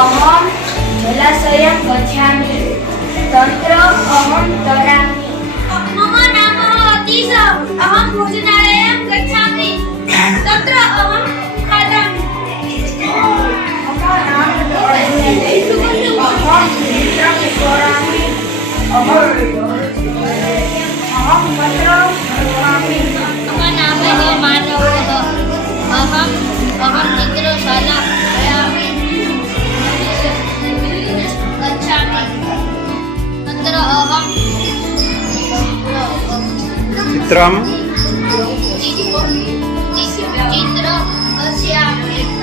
अहम जलाशयं गच्छामि तत्र अहं तरामि मम नाम अतीशम् अहं भोजनालयं गच्छामि तत्र अहं खादामि मम नाम अहं चित्रं करोमि अहं पत्रं लिखामि मम नाम मानवः अहं चित्रशालां गच्छामि तत्र अहं चित्रं चित्रं पश्यामि